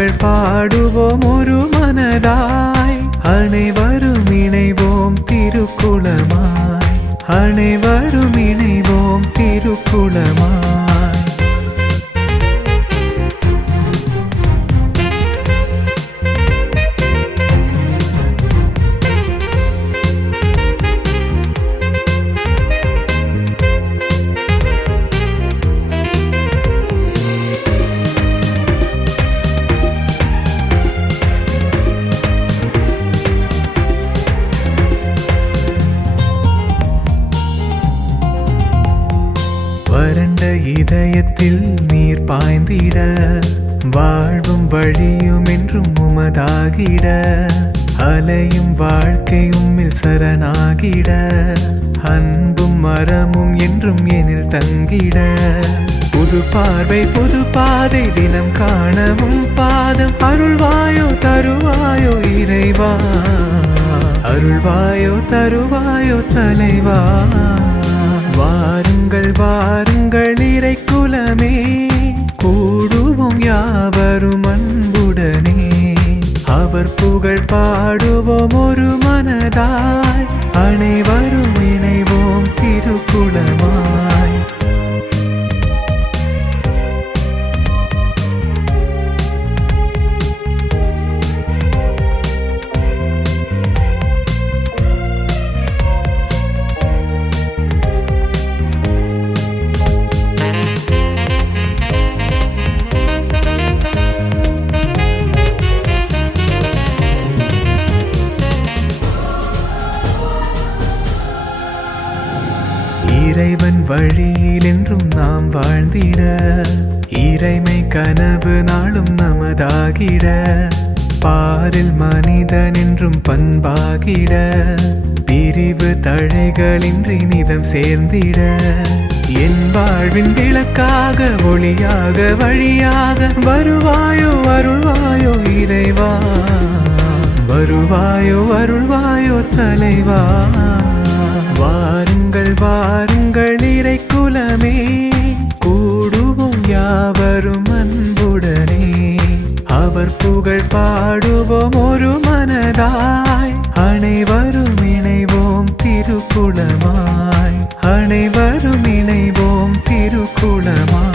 புகழ் பாடுவோம் ஒரு மனதாய், அனைவரும் இணைவோம் திருக்குளமாய், அனைவரும் இணைவோம் திருக்குளமாய். வறண்ட இதயத்தில் நீர் பாய்ந்திட, வாழ்வும் வழியும் என்றும் உமதாகிட, அலையும் வாழ்க்கை உம்மில் சரணாகிட, அன்பும் மரமும் என்றும் எனில் தங்கிட, புது பார்வை புது பாதை தினம் காணவும் பாதம் அருள்வாயோ தருவாயோ இறைவா, அருள்வாயோ தருவாயோ தலைவா. வாருங்கள் வாருங்கள் இறைக்குலமே, கூடுவோம் யாவரும் அன்புடனே, அவர் புகழ் பாடுவோம் ஒரு மனதாய், அனைவரும் இணைவோம் திருக்குளமாய். இறைவன் வழியில் என்றும் நாம் வாழ்ந்திட, இறைமை கனவு நாளும் நமதாகிட, பாரில் மனிதன் என்றும் பண்பாகிட, பிரிவு தழைகளின்றி நிதம் சேர்ந்திட, என் வாழ்வின் விளக்காக ஒளியாக வழியாக வருவாயோ அருள்வாயோ இறைவா, வருவாயோ அருள்வாயோ தலைவா. வாருங்கள் வாருங்கள் இறைக்குலமே, கூடுவோம் யாவரும் அன்புடனே, அவர் புகழ் பாடுவோம் ஒரு மனதாய், அனைவரும் இணைவோம் திருக்குளமாய், அனைவரும் இணைவோம் திருக்குளமாய்.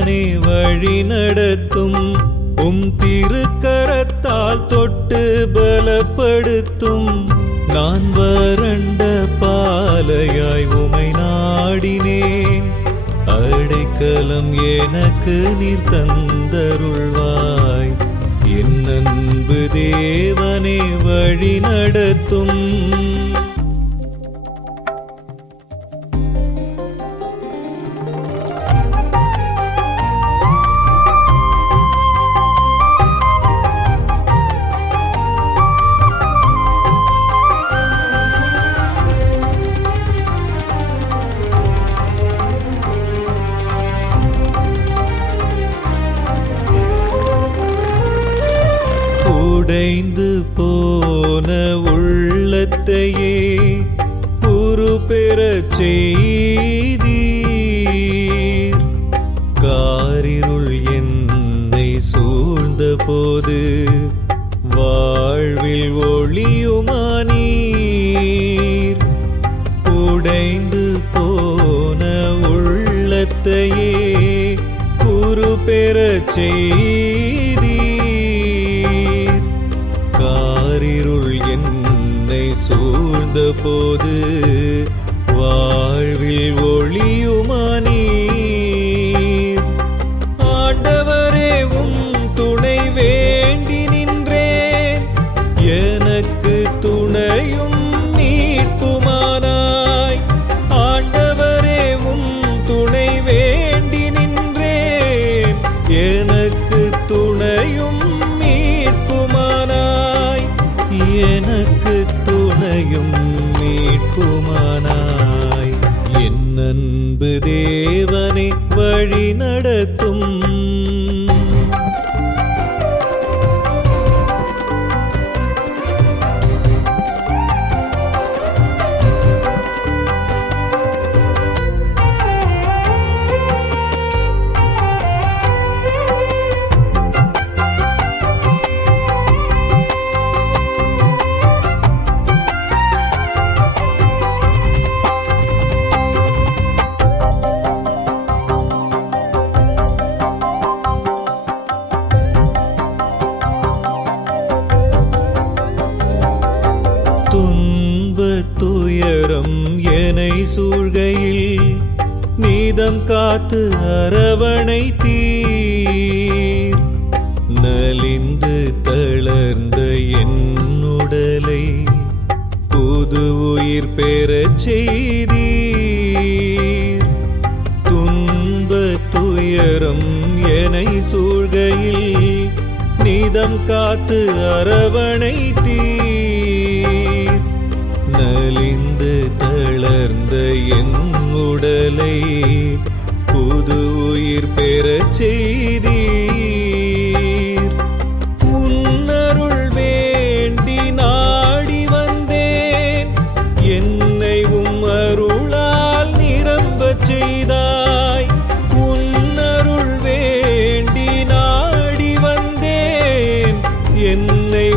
தேவனே வழி நடத்தும் திருக்கரத்தால் தொட்டு பலப்படுத்தும் நான் வறண்ட பாலையாய் உமை நாடினேன் அடைக்கலம் எனக்கு நீர் தந்தருள்வாய் என் அன்பு தேவனே வழி நடத்தும் உடைந்து போன உள்ளத்தையே உருப்பெறச் செய்தீர் காரிருள் என்னை சூழ்ந்த போது வாழ்வில் ஒளியுமானீர் உடைந்து போன உள்ளத்தையே உருப்பெறச் காரிருள் என்னை சூழ்ந்த போது வாழ்வில் ஒளியுமானீர் ஆண்டவரே துணை வேண்டி நின்றேன் எனக்கு துணையும் மீட்புமானாய் ஆண்டவரே துணை வேண்டி நின்றேன் எனக்கு துணையும் மீட்புமானாய் எனக்கு துணையும் மீட்புமானாய் என் அன்பு தேவனே வழி நடத்தும் துயரம் என்னை சூழ்கையில் நீதம் காத்து அரவணைத்தீர் நலிந்து தளர்ந்த என் உடலை புது உயிர் பெறச் செய்தீர் துன்ப துயரம் என்னை சூழ்கையில் நீதம் காத்து அரவணைத்தீர் நலிந்து தளர்ந்த என் உடலை புது உயிர் பெறச் செய்தீர் உன்னருள் வேண்டி நாடி வந்தேன் என்னை அருளால் நிரம்பச் செய்தாய் உன்னருள் வேண்டி நாடி வந்தேன் என்னை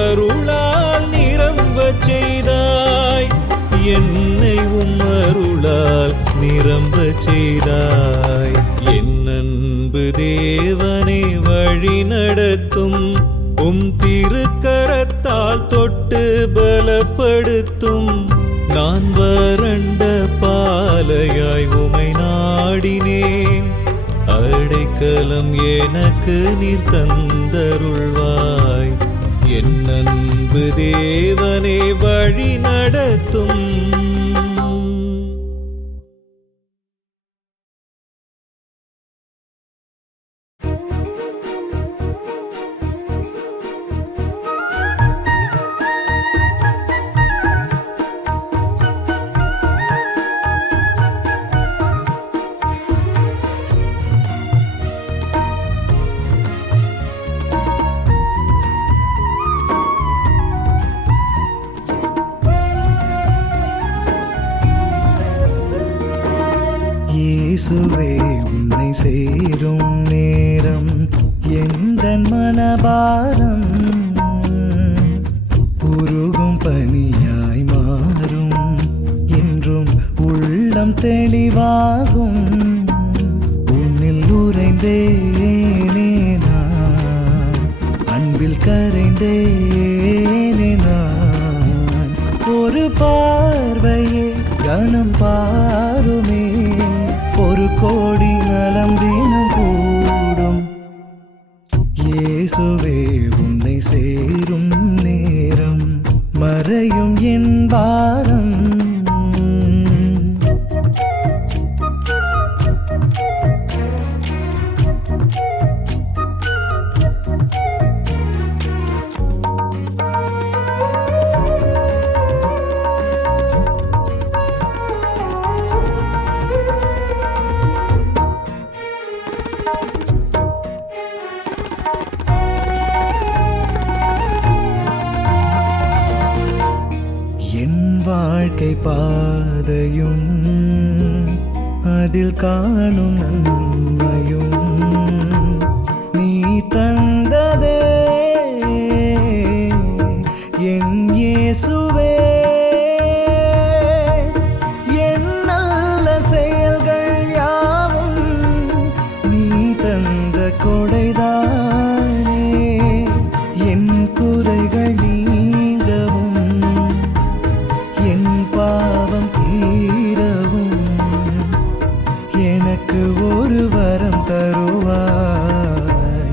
அருளால் நிரம்பச் செய்தாய் என்னை அருளால் நிரம்பச் செய்தாய் என் அன்பு தேவனே வழி நடத்தும் திருக்கரத்தால் தொட்டு பலப்படுத்தும் நான் வறண்ட பாலையாய் உமை நாடினேன் அடைக்கலம் எனக்கு நீர் தந்தருள்வாய் என் அன்பு தேவனே வழி நடத்தும் இயேசுவே உன்னை சேரும் நேரம் எந்தன் மனபாரம் உருகும் பனியாய் மாறும் என்றும் உள்ளம் தெளிவாகும் உன்னில் உரை கோடி நலம் தினம் கூடும். இயேசுவே உன்னை சேரும் நேரம் மறையும் என் பாரம். என் வாழ்க்கை பாதையும் அதில் காணும் நன்மையும் நீ தந்ததே என் இயேசுவே. என் நல்ல செயல்கள் யாவும் நீ தந்த கொடைதானே. என் குறைகள் நீங்கவும் என் பாவம் தீரவும் எனக்கு ஒரு வரம் தருவாய்.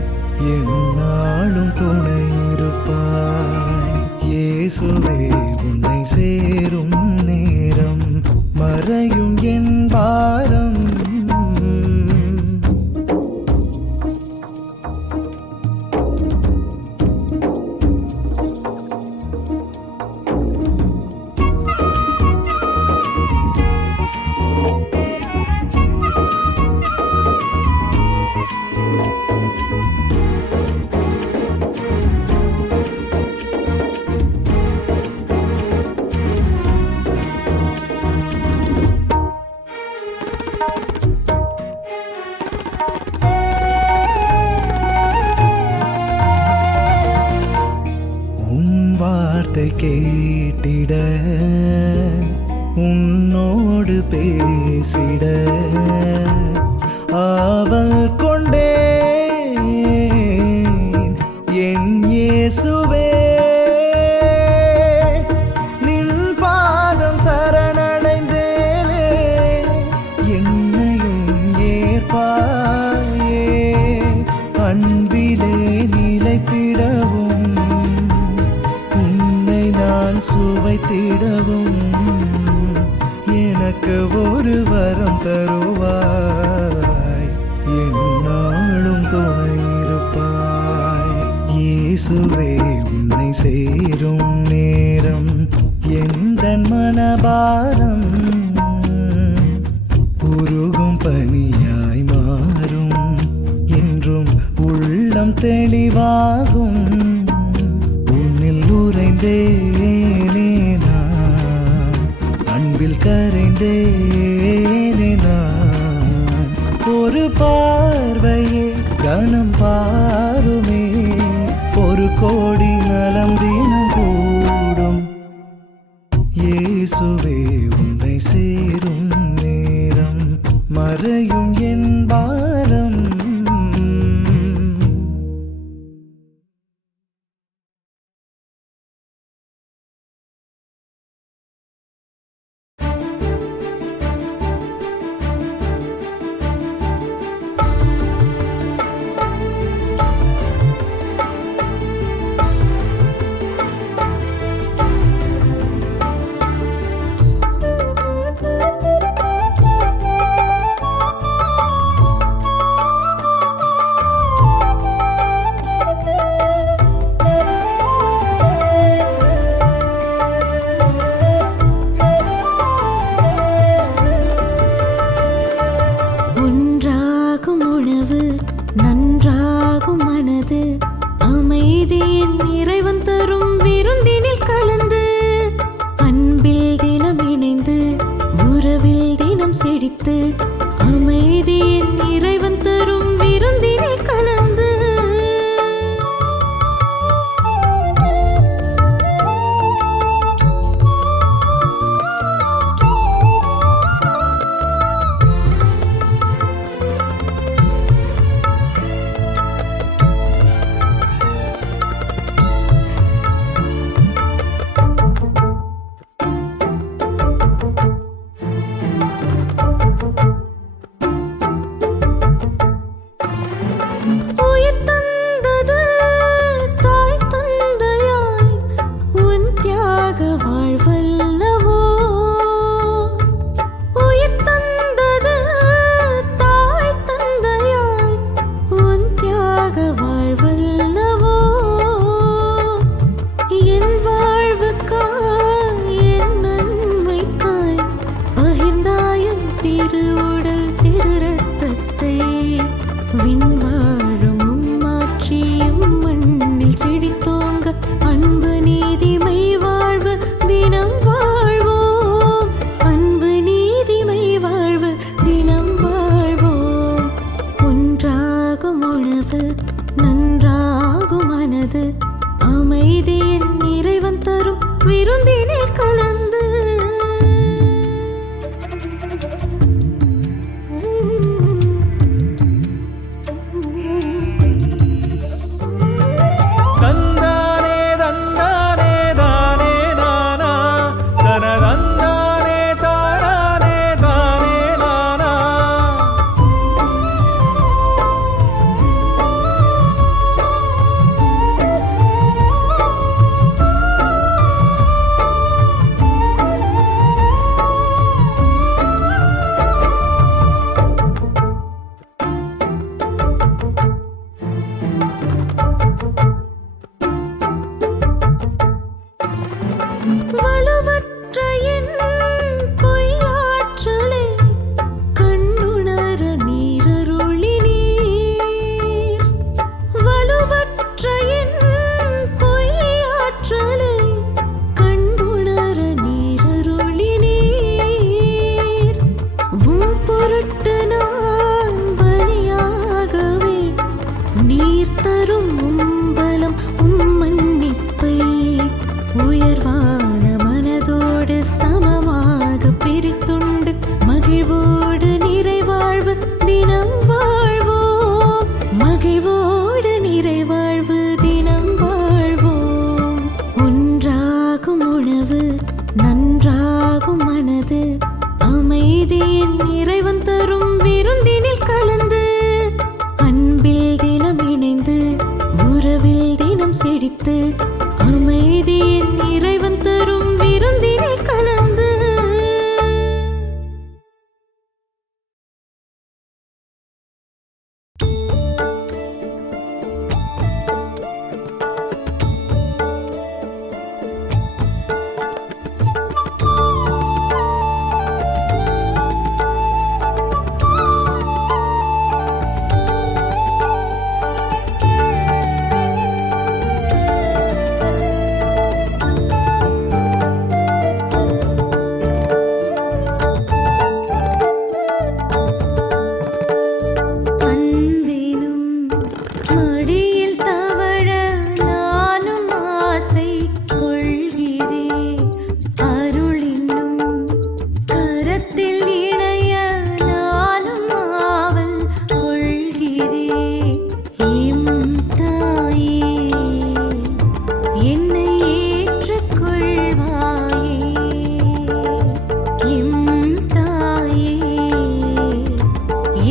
என்னாலும் துணை இருப்பாய். இயேசுவே உன்னை சேரும் நேரம் மறையும் என் பாரம். வார்த்தை கேட்டிட உன்னோடு பேசிட ஆவல் கொண்டேன் என் இயேசுவே. நின் பாதம் சரணடைந்தேனே என்னையும் ஏற்பாயே. அன்பிலே நிலைத்திடவும் நான் சுவைத்திடவும் எனக்கு ஒரு வரம் தருவாய். என்னாலும் துணை இருப்பாய். இயேசுவே உன்னை சேரும் நேரம் எந்தன் மனபாரம் உருகும் பனியாய் மாறும். என்றும் உள்ளம் தெளிவாகும். உறைந்தேனே நான் அன்பில் கரைந்தேனே நான். ஒரு பார்வையே கணம் பாருமே ஒரு கோடி நலம் தினம் கூடும். இயேசுவே உன்னை சேரும் நேரம் மறையும் என் பாரம்.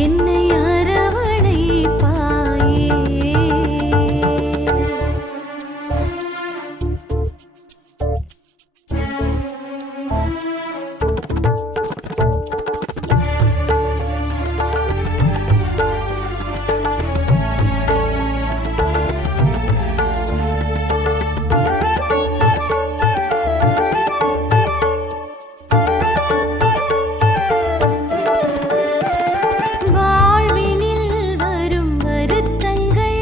என்னை அரவணைப்பாயே. வாழ்வினில் வரும் வருத்தங்கள்,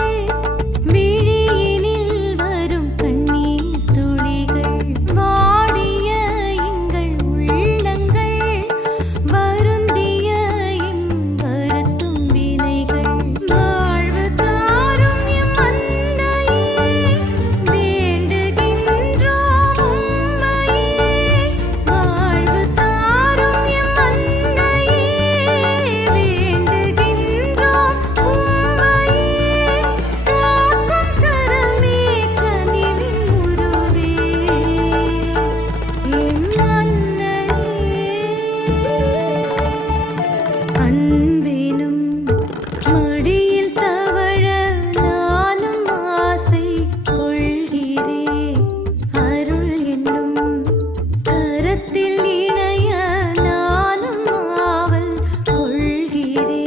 விழியினில் வரும் கண்ணீர் துளிகள், வாடிய எங்கள் உள்ளங்கள், வருந்திய எம் வருத்தும் வினைகள், வாழ்வு தாரும் எம் அன்னையே, வேண்டுகின்றோம் உம்மையே. வாழ்வு தாரும் எம் அன்னையே, வேண்டுகின்றோம் உம்மையே. காக்கும் கரமே, கனிவின் உருவே, எம் அன்னையே. அன்பெனும் மடியில் தவழ நானும் ஆசை கொள்கிறேன். அருள் என்னும் கரத்தில் இணைய நானும் ஆவல் கொள்கிறேன்.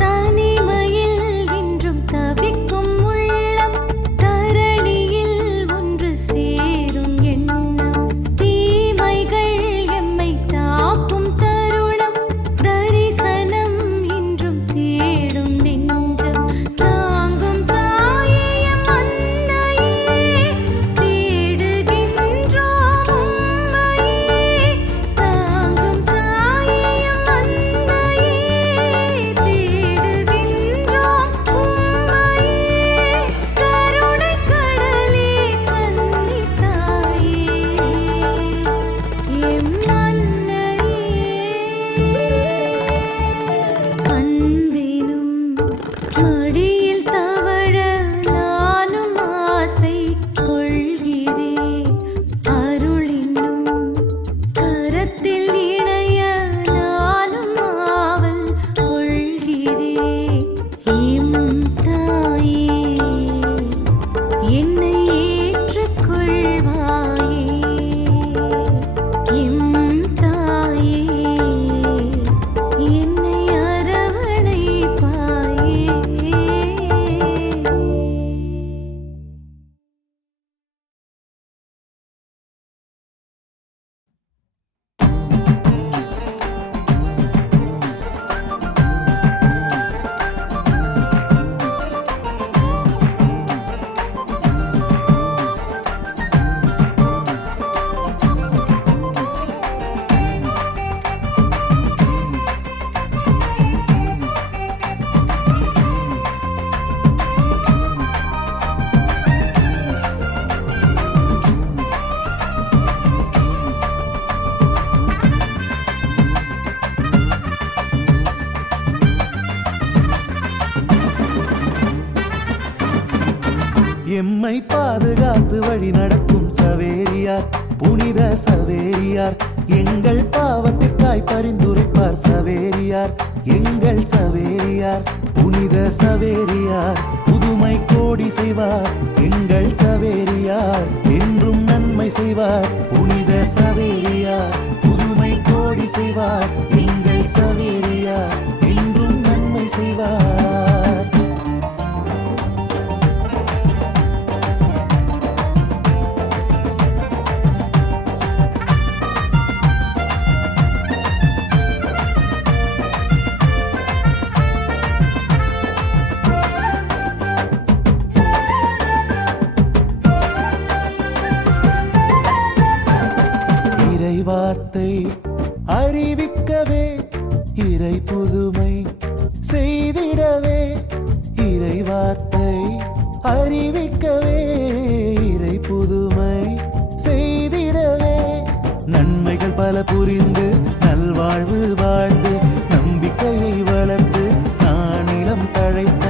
தனிமையில் என்றும் தவிக்கும் உள்ளம், தரணியில் ஒன்று சேரும் எண்ணம், தீமைகள் எம்மை தாக்கும் தருணம், தரிசனம் இன்றும் தேடும் நெஞ்சம், தாங்கும் தாயே எம் அன்னையே, தேடுகின்றோம் உம்மையே. தாங்கும் தாயே எம் அன்னையே, தேடுகின்றோம் உம்மையே. கருணை கடலே, கன்னி தாயே, எம் அன்னையே. அன்பெனும் மடியில் தவழ நானும் ஆசை கொள்கிறேன். அருள் என்னும் கரத்தில் இணைய நானும் ஆவல் கொள்கிறேன். எம் தாயே, என்னை ஏற்றுக்கொள்வாயே. எம் தாயே, என்னை அரவணைப்பாயே. எம்மை பாதுகாத்து வழி நடத்தும் சவேரியார், புனித சவேரியார், எங்கள் பாவத்திற்காய் பரிந்துரைப்பார் சவேரியார், எங்கள் சவேரியார், புனித சவேரியார், புதுமை கோடி செய்வார் எங்கள் சவேரியார், என்றும் நன்மை செய்வார் புனித சவேரியார், புதுமை கோடி செய்வார் எங்கள் சவேரியார், என்றும் நன்மை செய்வார். வார்த்தை அறிவிக்கவே இறை புதுமை செய்திடவே இறை வார்த்தை அறிவிக்கவே இறை புதுமை செய்திடவே நன்மைகள் பல புரிந்து நல்வாழ்வு வாழ்ந்து நம்பிக்கையை வளர்த்து நானிலம் தழைத்த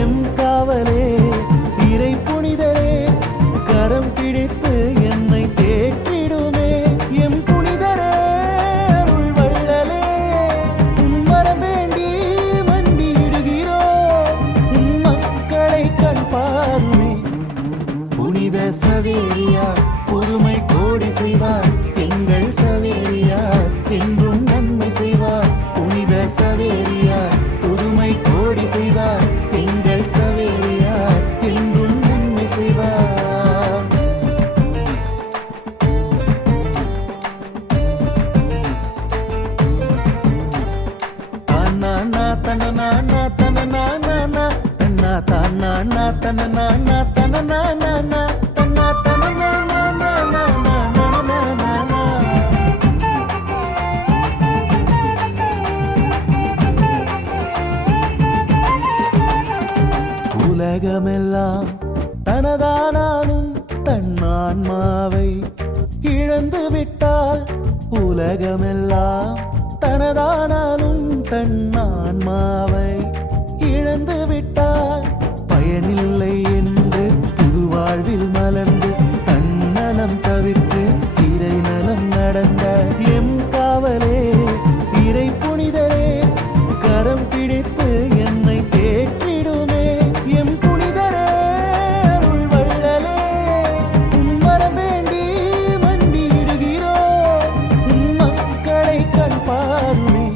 எம் காவலே இறை புனிதரே கரம் பிடித்து என்னை தேற்றிடுமே எம் புனிதரே அருள் வள்ளலே உம் வரம் வேண்டி மண்டியிடுகிறோம் உம் மக்களை கண் பாருமே புனித சவேரியார் புதுமை கோடி செய்வார் எங்கள் சவேரியார் என்றும் நன்மை செய்வார் புனித சவேரியார் புதுமை கோடி செய்வார் எங்கள் சவேரியார் என்றும் நன்மை செய்வார் தானா தனனா தனனா தன்னா தானா தனனா தனனா தன்னா தனனா உலகமெல்லாம் தனதானாலும் தன்னான்மாவை இழந்து விட்டால் உலகமெல்லாம் தனதானாலும் தன்னான்மாவை இழந்து விட்டால் பயனில்லை என்று புது வாழ்வில் மலர்ந்து தன்னலம் தவிர்த்து இறை நலம் நடந்த எம் காவலே இறை புனிதரே கரம் பிடித்து என்னை தேற்றிடுமே எம் புனிதரே அருள் வள்ளலே உம் வரம் வேண்டி மண்டியிடுகிறோம் உம் மக்களை கண் பாருமே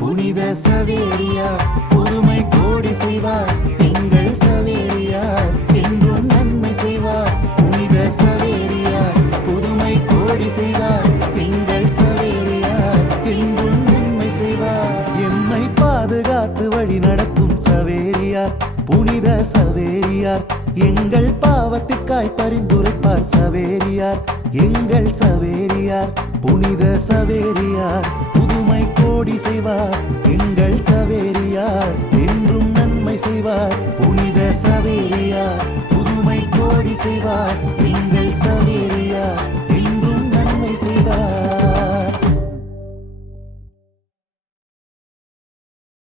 புனித சவேரியார் புதுமை கோடி செய்வார் எங்கள் சவேரியார் என்றும் நன்மை செய்வார் புனித சவேரியார் புதுமை கோடி செய்வார் எங்கள் சவேரியார் என்றும் நன்மை செய்வார் என்னை பாதுகாத்து வழி நடத்தும் சவேரியார் புனித சவேரியார் எங்கள் பாவத்திற்காய் பரிந்துரைப்பார் சவேரியார் எங்கள் சவேரியார் புனித சவேரியார் புதுமை கோடி செய்வார் எங்கள் சவேரியார் என்றும் நன்மை செய்வார் புனித சவேரியார் புதுமை கோடி செய்வார் எங்கள் சவேரியார் என்றும் நன்மை செய்வார்